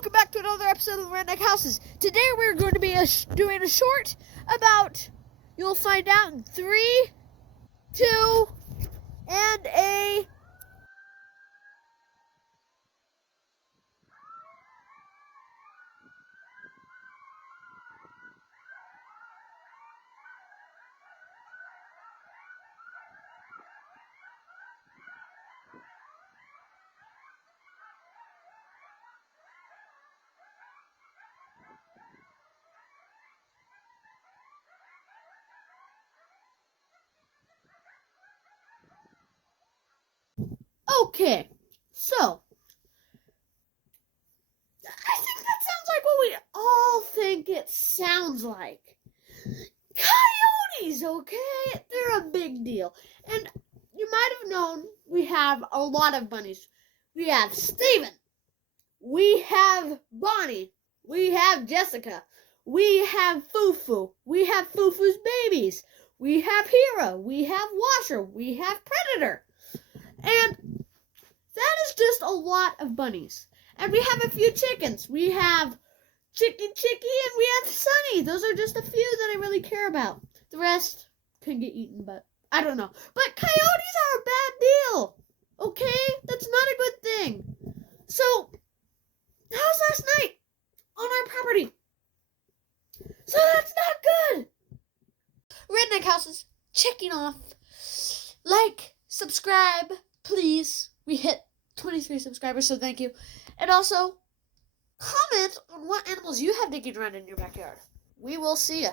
welcome back to another episode of Redneck Houses. Today we're going to be doing a short about, you'll find out in 3, 2, and a... Okay, so, I think that sounds like what we all think it sounds like. Coyotes, okay? They're a big deal. And you might have known we have a lot of bunnies. We have Steven. We have Bonnie. We have Jessica. We have Fufu. We have Fufu's babies. We have Hera. We have Washer. We have Predator. And that is just a lot of bunnies. And we have a few chickens. We have Chicky and we have Sunny. Those are just a few that I really care about. The rest can get eaten, but I don't know. But coyotes are a bad deal. Okay? That's not a good thing. So, how's last night on our property? So that's not good. Redneck Houses checking off. Like, subscribe, please. We hit 23 subscribers, so thank you. And also, comment on what animals you have digging around in your backyard. We will see ya.